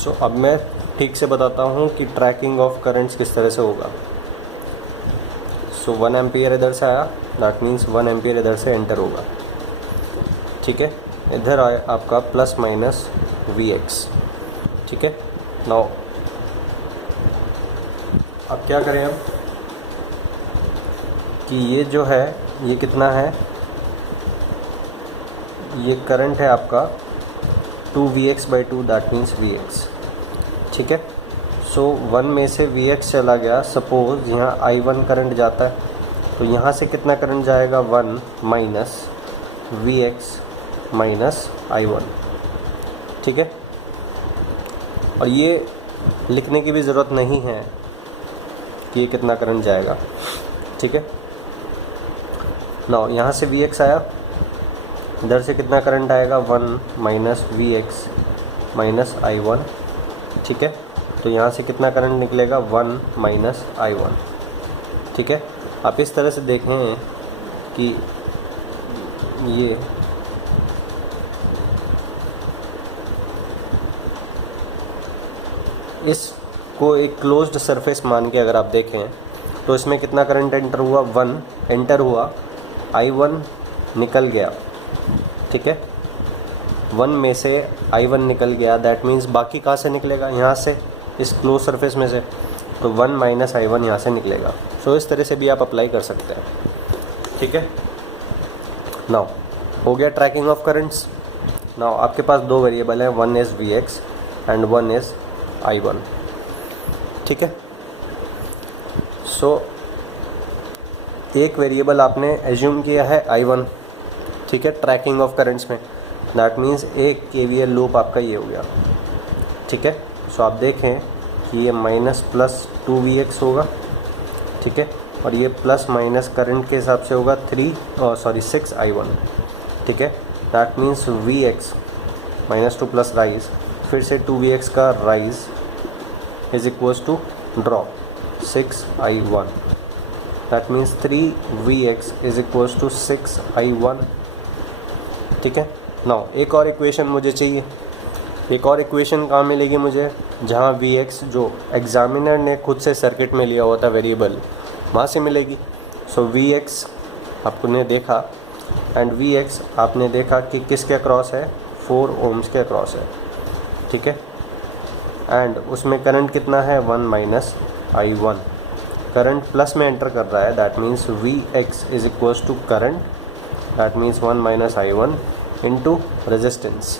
सो अब मैं ठीक से बताता हूँ कि ट्रैकिंग ऑफ करंट्स किस तरह से होगा। सो 1 एम्पियर इधर से आया, दैट मीन्स 1 एम्पियर इधर से एंटर होगा, ठीक है। इधर आया आपका प्लस माइनस Vx, ठीक है। नाउ अब क्या करें हम कि ये जो है ये कितना है, ये करंट है आपका 2Vx/2, दैट मीन्स Vx, ठीक है। सो 1 में से Vx चला गया, सपोज यहाँ I1 करंट जाता है, तो यहाँ से कितना करंट जाएगा 1 माइनस Vx माइनस I1, ठीक है। और ये लिखने की भी ज़रूरत नहीं है कि ये कितना करंट जाएगा, ठीक है। नाउ यहाँ से Vx आया, इधर से कितना करंट आएगा 1 माइनस Vx माइनस I1, ठीक है। तो यहाँ से कितना करंट निकलेगा 1 माइनस I1, ठीक है। आप इस तरह से देखें कि ये इसको एक क्लोज्ड सरफेस मान के अगर आप देखें तो इसमें कितना करंट एंटर हुआ, 1 एंटर हुआ, I1 निकल गया, ठीक है। 1 में से I1 निकल गया, दैट मीन्स बाकी कहाँ से निकलेगा, यहाँ से, इस क्लोज सरफेस में से, तो 1 माइनस I1 यहाँ से निकलेगा। सो इस तरह से भी आप अप्लाई कर सकते हैं, ठीक है। नाउ हो गया ट्रैकिंग ऑफ करंट्स। नाउ आपके पास दो वेरिएबल हैं, one is Vx and one is I1, ठीक है। सो एक वेरिएबल आपने एज्यूम किया है I1, ठीक है, ट्रैकिंग ऑफ करंट्स में, दैट मीन्स एक KVL लूप आपका ये हो गया, ठीक है। सो आप देखें कि ये माइनस प्लस 2Vx होगा, ठीक है, और ये प्लस माइनस करंट के हिसाब से होगा 6 I1, ठीक है। That means Vx minus 2 plus rise, फिर से 2Vx का rise is equals to drop 6 I1, that means 3Vx is equals to 6 I1, ठीक है। नाउ एक और इक्वेशन मुझे चाहिए, एक और इक्वेशन कहाँ मिलेगी मुझे, जहाँ Vx जो एग्जामिनर ने खुद से सर्किट में लिया हुआ था वेरिएबल, वहाँ से मिलेगी। सो Vx आपने देखा एंड Vx आपने देखा कि किसके अक्रॉस है, 4 ohms के अक्रॉस है, ठीक है। एंड उसमें करंट कितना है 1 माइनस I1, करंट प्लस में एंटर कर रहा है, that means Vx is equals to current, that means 1 minus I1 into resistance.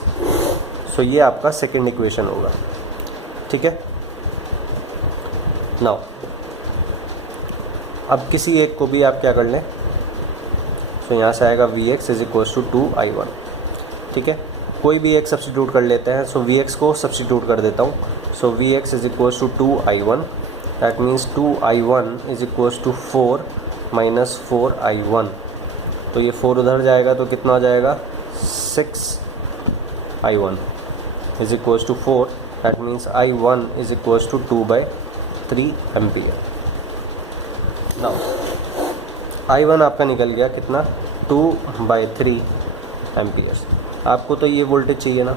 So ये आपका सेकेंड इक्वेशन होगा, ठीक है। नाउ अब किसी एक को भी आप क्या कर लें, सो यहाँ से आएगा Vx is equals to 2 I1, ठीक है। कोई भी एक सब्स्टिट्यूट कर लेते हैं, सो Vx को सब्स्टिट्यूट कर देता हूँ। So Vx is equals to 2 I1, that means 2 I1 is equals to 4 minus 4 I1, तो ये 4 उधर जाएगा तो कितना हो जाएगा 6 I1 is equals to 4, that means I1 is equals to 2/3 ampere. Now I1 आपका निकल गया कितना 2/3 एम्पियर्स। आपको तो ये वोल्टेज चाहिए ना,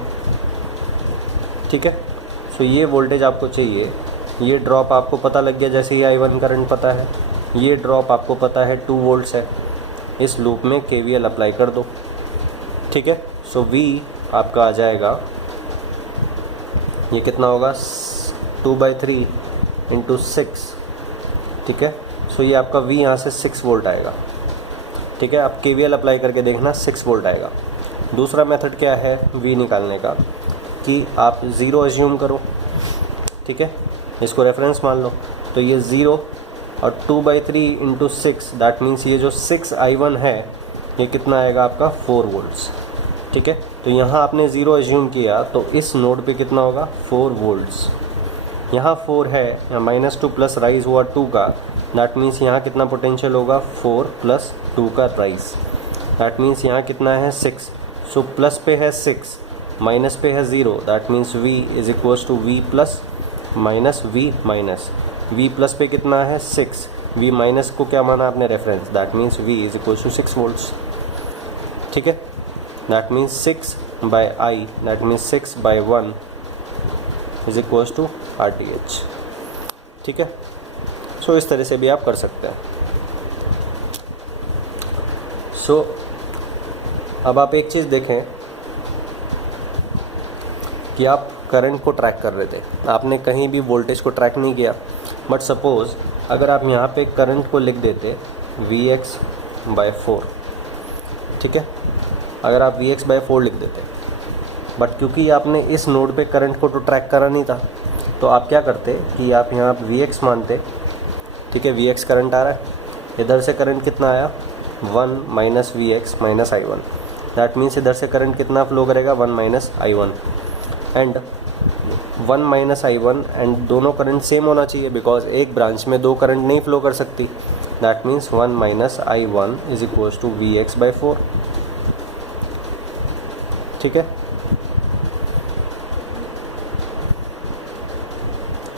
ठीक है। सो ये वोल्टेज आपको चाहिए, ये ड्रॉप आपको पता लग गया, जैसे ये I1 करंट पता है, ये ड्रॉप आपको पता है 2 वोल्ट्स है, इस लूप में KVL अप्लाई कर दो, ठीक है। सो V आपका आ जाएगा, ये कितना होगा 2/3 इंटू 6, ठीक है। सो ये आपका V यहाँ से 6 वोल्ट आएगा, ठीक है। आप KVL अप्लाई करके देखना 6 वोल्ट आएगा। दूसरा मेथड क्या है V निकालने का, कि आप 0 एज्यूम करो, ठीक है, इसको रेफरेंस मान लो, तो ये 0 और 2/3 इंटू 6, दैट मीन्स ये जो 6 I1 है ये कितना आएगा आपका 4 वोल्ट्स, ठीक है। तो यहाँ आपने 0 एज्यूम किया तो इस नोड पे कितना होगा 4 वोल्ट्स, यहाँ 4 है, यहाँ माइनस 2 प्लस राइज हुआ 2 का, दैट मीन्स यहाँ कितना पोटेंशियल होगा 4 प्लस 2 का राइज, दैट मीन्स यहाँ कितना है 6। सो प्लस पे है 6, माइनस पे है 0, that means V is equals to V plus minus V minus, V plus पे कितना है 6, V माइनस को क्या माना आपने reference, that means V is equals to 6 volts, ठीक है। That means 6/I, that means 6/1 is equals to RTH। ठीक है, सो इस तरह से भी आप कर सकते हैं। सो अब आप एक चीज़ देखें कि आप करंट को ट्रैक कर रहे थे, आपने कहीं भी वोल्टेज को ट्रैक नहीं किया, बट सपोज़ अगर आप यहाँ पे करंट को लिख देते Vx/4, ठीक है, अगर आप Vx/4 लिख देते, बट क्योंकि आपने इस नोड पे करंट को तो ट्रैक करा नहीं था, तो आप क्या करते कि आप यहाँ Vx मानते, ठीक है, Vx करंट आ रहा है, इधर से करंट कितना आया 1 minus Vx minus I1, that means इधर से करंट कितना फ्लो करेगा 1 minus I1, and 1 minus I1 and दोनों करंट सेम होना चाहिए बिकॉज एक ब्रांच में दो करंट नहीं फ्लो कर सकती, that means 1 minus I1 is equals to Vx/4। ठीक है,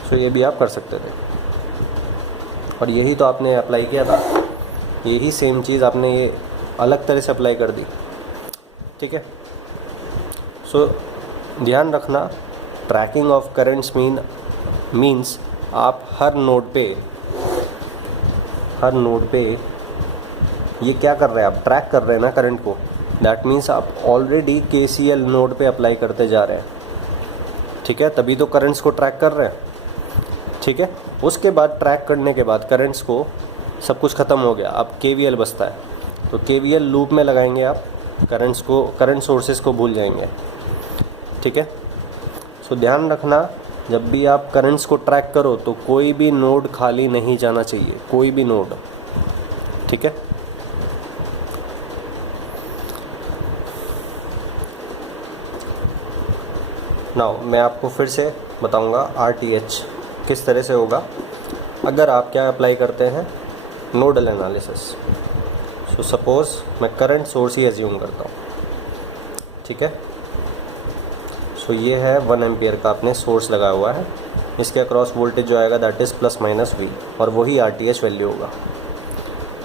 सो ये भी आप कर सकते थे और यही तो आपने अप्लाई किया था, यही सेम चीज़ आपने ये अलग तरह से अप्लाई कर दी। ठीक है, सो ध्यान रखना, ट्रैकिंग ऑफ करंट्स मीन्स आप हर नोड पे ये क्या कर रहे हैं, आप ट्रैक कर रहे हैं ना करंट को, दैट मीन्स आप ऑलरेडी KCL नोड पे अप्लाई करते जा रहे हैं। ठीक है, तभी तो करंट्स को ट्रैक कर रहे हैं। ठीक है, उसके बाद ट्रैक करने के बाद करंट्स को सब कुछ ख़त्म हो गया, अब KVL बचता है, तो KVL लूप में लगाएंगे आप, करंट सोर्सेज को भूल जाएंगे। ठीक है, सो ध्यान रखना, जब भी आप करंट्स को ट्रैक करो तो कोई भी नोड खाली नहीं जाना चाहिए, कोई भी नोड। ठीक है, नाउ मैं आपको फिर से बताऊंगा RTH किस तरह से होगा अगर आप क्या अप्लाई करते हैं, नोडल एनालिसिस। सो सपोज़ मैं करंट सोर्स ही एज्यूम करता हूँ। ठीक है, सो ये है 1 एम्पियर का आपने सोर्स लगाया हुआ है, इसके अक्रॉस वोल्टेज जो आएगा that is plus minus V, और वही RTH वैल्यू होगा।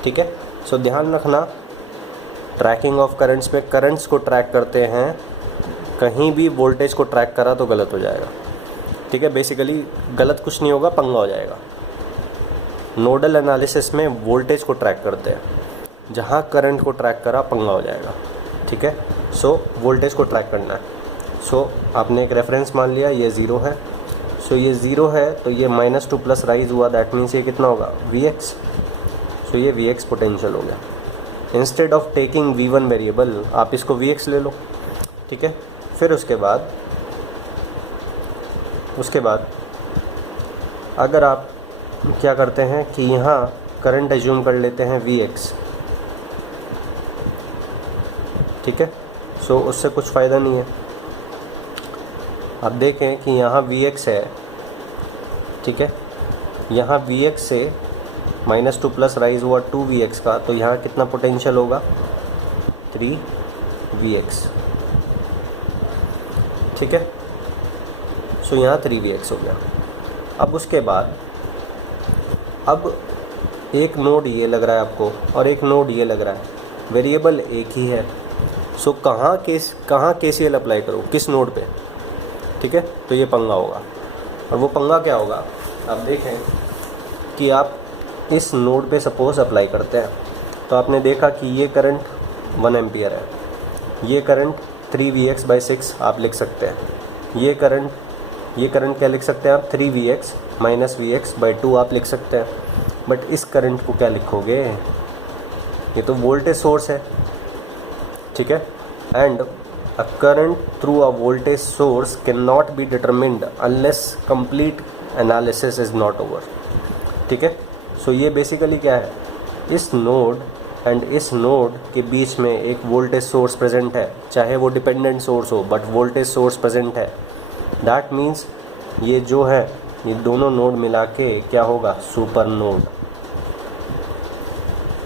ठीक है, सो ध्यान रखना, ट्रैकिंग ऑफ करंट्स में करंट्स को ट्रैक करते हैं, कहीं भी वोल्टेज को ट्रैक करा तो गलत हो जाएगा। ठीक है, बेसिकली गलत कुछ नहीं होगा, पंगा हो जाएगा। नोडल एनालिसिस में वोल्टेज को ट्रैक करते हैं, जहाँ करंट को ट्रैक करा पंगा हो जाएगा। ठीक है, सो वोल्टेज को ट्रैक करना है। सो आपने एक रेफरेंस मान लिया, ये 0 है, सो ये 0 है तो ये -2 प्लस राइज हुआ, दैट मीन्स ये कितना होगा Vx। सो ये Vx पोटेंशियल हो गया। Instead of taking V1 variable आप इसको Vx ले लो। ठीक है, फिर उसके बाद अगर आप क्या करते हैं कि यहाँ करंट एज्यूम कर लेते हैं Vx। ठीक है, सो उससे कुछ फ़ायदा नहीं है। आप देखें कि यहाँ Vx है, ठीक है, यहाँ Vx से -2 प्लस राइज हुआ 2Vx का, तो यहाँ कितना पोटेंशियल होगा 3Vx। ठीक है, सो यहाँ 3Vx हो गया। अब उसके बाद अब एक नोड ये लग रहा है आपको और एक नोड ये लग रहा है, वेरिएबल एक ही है, सो कहाँ KCL अप्लाई करो, किस नोड पे। ठीक है, तो ये पंगा होगा, और वो पंगा क्या होगा, आप देखें कि आप इस नोड पे सपोज अप्लाई करते हैं, तो आपने देखा कि ये करंट 1 एम्पियर है, ये करंट 3Vx/6 आप लिख सकते हैं, ये करंट क्या लिख सकते हैं आप 3Vx माइनस Vx/2 आप लिख सकते हैं। बट इस करंट को क्या लिखोगे, ये तो वोल्टेज सोर्स है। ठीक है, and a current through a voltage source can not be determined unless complete analysis is not over. ठीक है, सो ये बेसिकली क्या है, इस नोड एंड इस नोड के बीच में एक वोल्टेज सोर्स प्रेजेंट है, चाहे वो डिपेंडेंट सोर्स हो, बट वोल्टेज सोर्स प्रेजेंट है। दैट मीन्स ये जो है, ये दोनों नोड मिला के क्या होगा, सुपर नोड।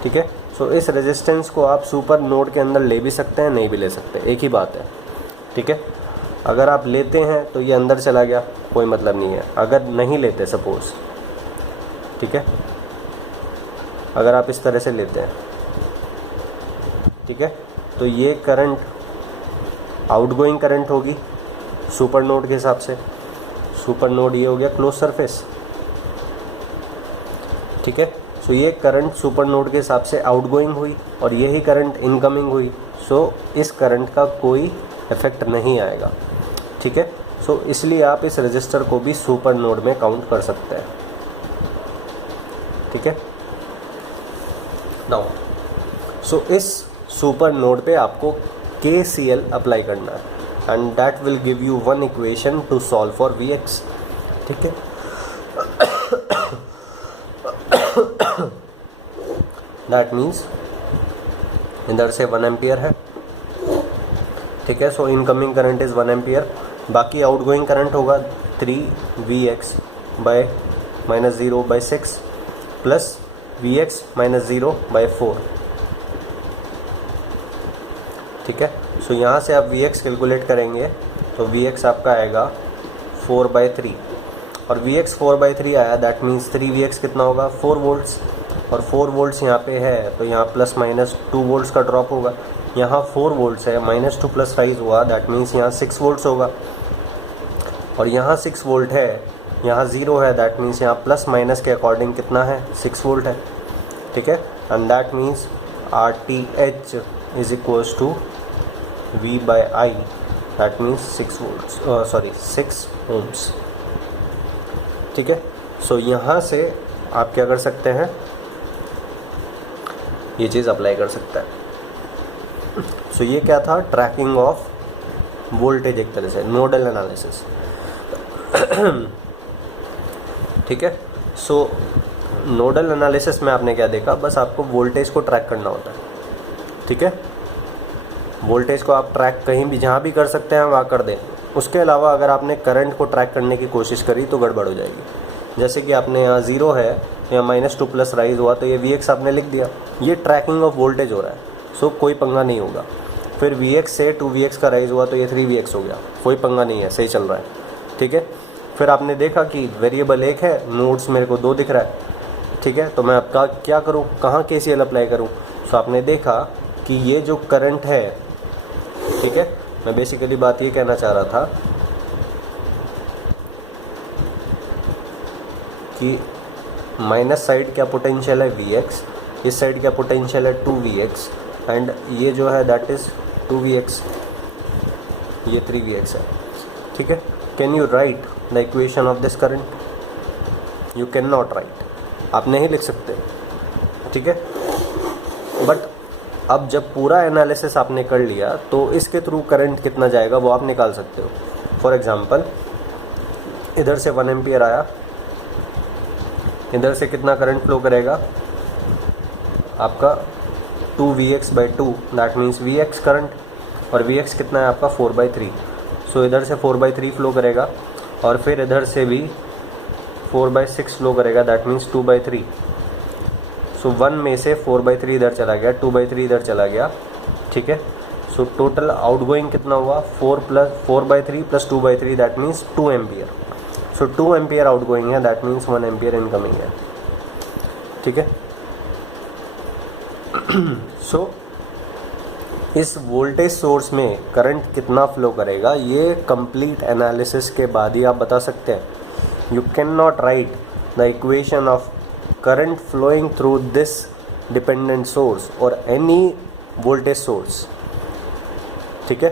ठीक है, सो इस रेजिस्टेंस को आप सुपर नोड के अंदर ले भी सकते हैं, नहीं भी ले सकते, एक ही बात है। ठीक है, अगर आप लेते हैं तो ये अंदर चला गया, कोई मतलब नहीं है। अगर नहीं लेते सपोज, ठीक है, अगर आप इस तरह से लेते हैं, ठीक है, तो ये करंट आउटगोइंग करंट होगी सुपर नोड के हिसाब से। सुपर नोड ये हो गया क्लोज सरफेस, ठीक है। सो ये करंट सुपर नोड के हिसाब से आउटगोइंग हुई और यही करंट इनकमिंग हुई, सो इस करंट का कोई इफेक्ट नहीं आएगा, ठीक है। सो इसलिए आप इस रजिस्टर को भी सुपर नोड में काउंट कर सकते हैं, ठीक है। नाउ सो इस सुपर नोड पे आपको KCL अप्लाई करना है and that will give you one equation two solve for Vx, ठीक है। दैट मीन्स इधर से 1 एम्पियर है, ठीक है। सो इनकमिंग करंट इज़ 1 एम्पियर, बाकी आउटगोइंग करंट होगा 3Vx बाय -0/6 प्लस Vx -0/4, ठीक है। सो यहाँ से आप Vx कैलकुलेट करेंगे तो Vx आपका आएगा 4/3 और Vx 4/3 आया, दैट मीन्स 3Vx कितना होगा 4 वोल्ट्स, और 4 वोल्ट्स यहाँ पे है तो यहाँ ±2 वोल्ट्स का ड्रॉप होगा। यहाँ 4 वोल्ट्स है, -2 प्लस राइज हुआ, दैट मीन्स यहाँ 6 वोल्ट्स होगा, और यहाँ 6 वोल्ट है, यहाँ 0 है, दैट मीन्स यहाँ प्लस माइनस के अकॉर्डिंग कितना है 6 वोल्ट है, ठीक है। And that means RTH is equals to V/I, that means 6 volts, 6 ohms, ठीक है। सो यहाँ से आप क्या कर सकते हैं, ये चीज़ अप्लाई कर सकते हैं। सो ये क्या था, ट्रैकिंग ऑफ वोल्टेज, एक तरह से नोडल एनालिसिस, ठीक है। सो नोडल एनालिसिस में आपने क्या देखा, बस आपको वोल्टेज को ट्रैक करना होता है, ठीक है। वोल्टेज को आप ट्रैक कहीं भी जहाँ भी कर सकते हैं वहाँ कर दें। उसके अलावा अगर आपने करंट को ट्रैक करने की कोशिश करी तो गड़बड़ हो जाएगी। जैसे कि आपने यहाँ 0 है, या -2 प्लस राइज हुआ तो ये Vx आपने लिख दिया, ये ट्रैकिंग ऑफ वोल्टेज हो रहा है, सो कोई पंगा नहीं होगा। फिर Vx से 2Vx का राइज हुआ तो ये 3Vx हो गया, कोई पंगा नहीं है, सही चल रहा है, ठीक है। फिर आपने देखा कि वेरिएबल एक है, नोड्स मेरे को 2 दिख रहा है, ठीक है। तो मैं आपका क्या करूँ, कहाँ KCL अप्लाई करूँ। सो आपने देखा कि ये जो करंट है, ठीक है, मैं बेसिकली बात ये कहना चाह रहा था कि माइनस साइड क्या पोटेंशियल है Vx, इस साइड क्या पोटेंशियल है 2Vx, एंड ये जो है दैट इज़ 2Vx, ये 3Vx है, ठीक है। Can you right the equation of this current, you can not right, आप नहीं लिख सकते, ठीक है। बट अब जब पूरा एनालिसिस आपने कर लिया तो इसके थ्रू करंट कितना जाएगा वो आप निकाल सकते हो। फॉर एग्जांपल इधर से 1 एम्पियर आया, इधर से कितना करंट फ्लो करेगा आपका 2Vx/2, that means Vx current, और Vx कितना है आपका 4/3। सो इधर से 4/3 फ्लो करेगा और फिर इधर से भी 4/6 फ्लो करेगा, दैट मीन्स 2/3। सो 1 में से 4/3 इधर चला गया, 2/3 इधर चला गया, ठीक है। सो टोटल आउटगोइंग कितना हुआ 4/3 plus 2/3, that means 2 ampere. So 2 ampere outgoing है, दैट मीन्स 1 एम्पियर इनकमिंग है, ठीक है। सो इस वोल्टेज सोर्स में करंट कितना फ्लो करेगा ये कंप्लीट एनालिसिस के बाद ही आप बता सकते हैं। You can not right the equation of current flowing through this dependent source or any voltage source, ठीक है।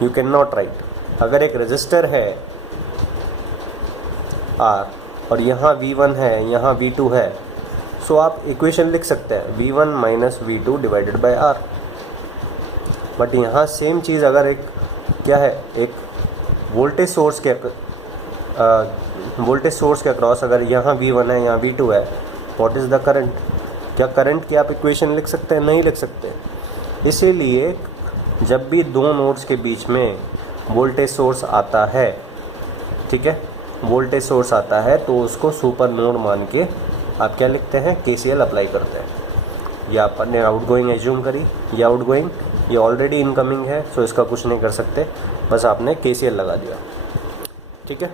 you cannot write, अगर एक रजिस्टर है R और यहाँ V1 है, यहाँ V2 है, सो आप इक्वेशन लिख सकते हैं V1 minus V2 divided by R। But यहाँ सेम चीज़ अगर एक क्या है, एक वोल्टेज सोर्स के अक्रॉस अगर यहाँ V1 है, यहाँ V2 है, व्हाट इज़ द करंट, क्या करंट की आप इक्वेशन लिख सकते हैं, नहीं लिख सकते। इसीलिए जब भी दो नोड्स के बीच में वोल्टेज सोर्स आता है, ठीक है, वोल्टेज सोर्स आता है तो उसको सुपर नोड मान के आप क्या लिखते हैं, KCL अप्लाई करते हैं। ये आपने आउटगोइंग एज्यूम करी, ये आउटगोइंग, ये ऑलरेडी इनकमिंग है, सो इसका कुछ नहीं कर सकते, बस आपने KCL लगा दिया, ठीक है।